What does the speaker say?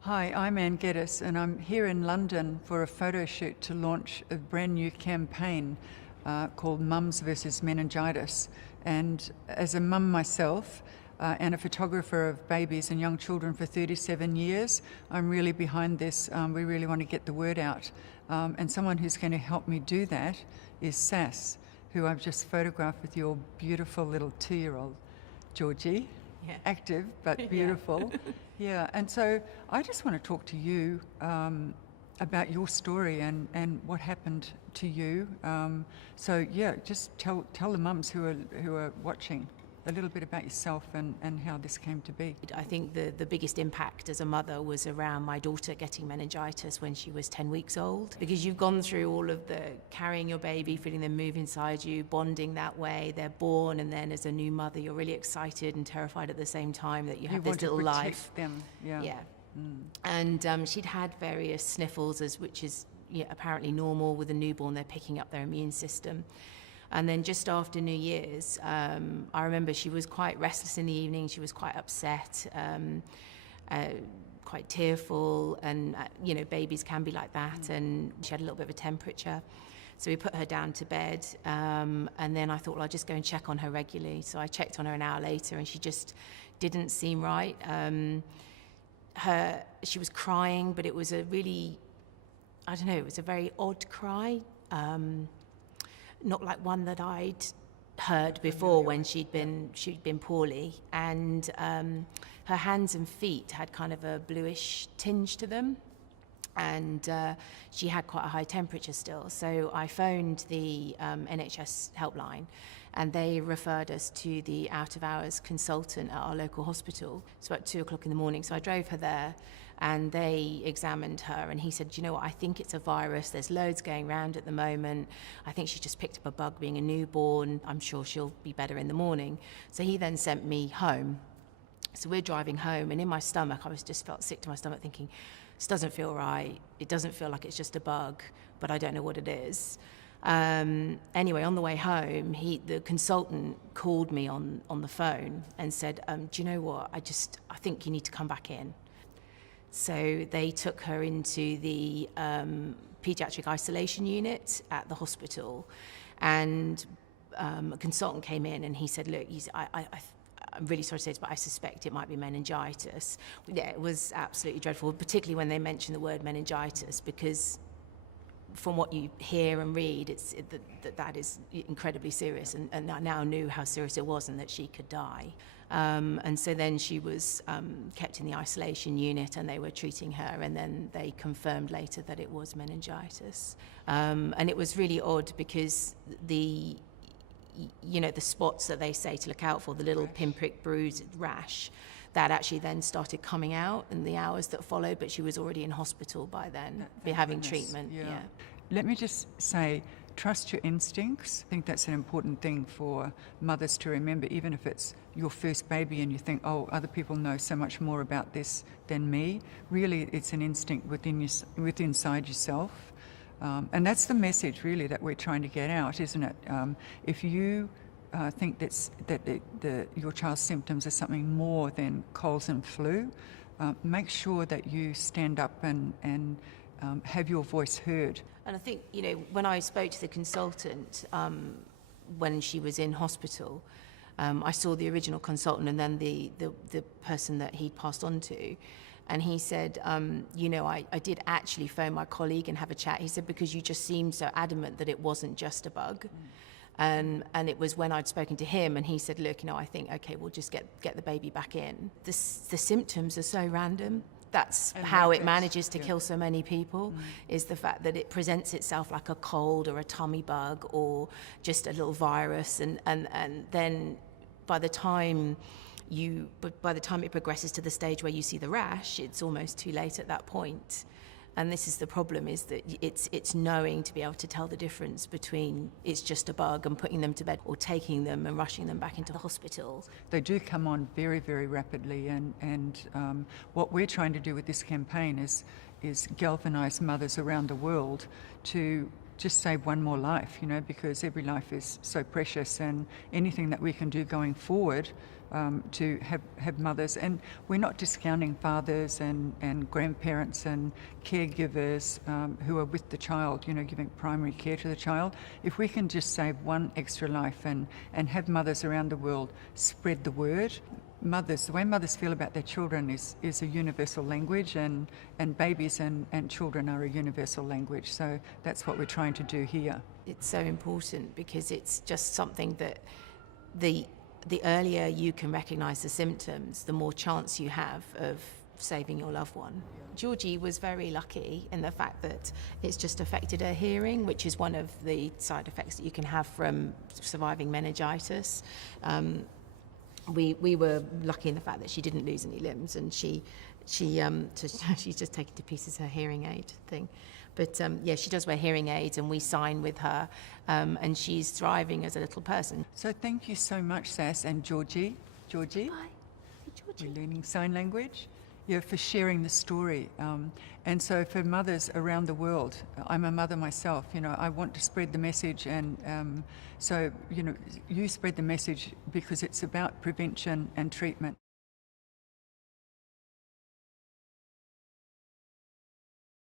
Hi, I'm Geddes, and I'm here in London for a photo shoot to launch a brand new campaign called Mums versus Meningitis. And as a mum myself and a photographer of babies and young children for 37 years, I'm really behind this. We really want to get the word out. And someone who's going to help me do that is Sass, who I've just photographed with your beautiful little 2-year-old, Georgie. Yeah. Active but beautiful. Yeah, and so I just want to talk to you about your story and what happened to you. So yeah, just tell the mums who are watching a little bit about yourself and how this came to be. I think the biggest impact as a mother was around my daughter getting meningitis when she was 10 weeks old, because you've gone through all of the carrying your baby, feeling them move inside you, bonding that way, they're born, and then as a new mother you're really excited and terrified at the same time that you have this little life. Them. Yeah. And she'd had various sniffles, which is apparently normal with a newborn. They're picking up their immune system. And then just after New Year's, I remember she was quite restless in the evening. She was quite upset, quite tearful, and babies can be like that. And she had a little bit of a temperature, so we put her down to bed. And then I thought, well, I'll just go and check on her regularly. So I checked on her an hour later, and she just didn't seem right. She was crying, but it was a really, it was a very odd cry. Not like one that I'd heard before when she'd been poorly, and her hands and feet had kind of a bluish tinge to them, and she had quite a high temperature still. So I phoned the NHS helpline, and they referred us to the out-of-hours consultant at our local hospital. So at 2:00 in the morning, so I drove her there, and they examined her, and he said, you know what, I think it's a virus. There's loads going around at the moment. I think she just picked up a bug being a newborn. I'm sure she'll be better in the morning. So he then sent me home. So we're driving home, and in my stomach, I just felt sick to my stomach, thinking, this doesn't feel right. It doesn't feel like it's just a bug, but I don't know what it is. Anyway, on the way home, the consultant called me on the phone and said, do you know what, I think you need to come back in. So they took her into the pediatric isolation unit at the hospital, and a consultant came in and he said, look, I'm really sorry to say this, but I suspect it might be meningitis. Yeah, it was absolutely dreadful, particularly when they mentioned the word meningitis, because from what you hear and read, that is incredibly serious, and I now knew how serious it was and that she could die. And so then she was kept in the isolation unit, and they were treating her, and then they confirmed later that it was meningitis. And it was really odd because the spots that they say to look out for, the little pinprick bruise rash, that actually then started coming out in the hours that followed, but she was already in hospital by then, having treatment. Yeah. Let me just say, trust your instincts. I think that's an important thing for mothers to remember, even if it's your first baby and you think, oh, other people know so much more about this than me. Really, it's an instinct within inside yourself. And that's the message, really, that we're trying to get out, isn't it? If you think that your child's symptoms are something more than colds and flu, make sure that you stand up and have your voice heard. And I think, when I spoke to the consultant when she was in hospital, I saw the original consultant and then the person that he'd passed on to. And he said, I did actually phone my colleague and have a chat. He said, because you just seemed so adamant that it wasn't just a bug. And it was when I'd spoken to him and he said, look, I think, okay, we'll just get the baby back in. The symptoms are so random. That's how it manages to kill so many people, is the fact that it presents itself like a cold or a tummy bug or just a little virus. And then by the time it progresses to the stage where you see the rash, it's almost too late at that point. And this is the problem, is that it's knowing to be able to tell the difference between it's just a bug and putting them to bed, or taking them and rushing them back into the hospital. They do come on very, very rapidly, and what we're trying to do with this campaign is galvanise mothers around the world to just save one more life, because every life is so precious, and anything that we can do going forward to have mothers. And we're not discounting fathers and grandparents and caregivers who are with the child, giving primary care to the child. If we can just save one extra life and have mothers around the world spread the word. The way mothers feel about their children is a universal language, and babies and children are a universal language. So that's what we're trying to do here. It's so important, because it's just something that the earlier you can recognise the symptoms, the more chance you have of saving your loved one. Georgie was very lucky in the fact that it's just affected her hearing, which is one of the side effects that you can have from surviving meningitis. We were lucky in the fact that she didn't lose any limbs, and she's just taken to pieces her hearing aid thing. But she does wear hearing aids, and we sign with her, and she's thriving as a little person. So thank you so much, Sass and Georgie. Georgie? Bye. Hey, Georgie. We're learning sign language. Yeah, for sharing the story. And so for mothers around the world, I'm a mother myself, I want to spread the message, and so, you spread the message, because it's about prevention and treatment.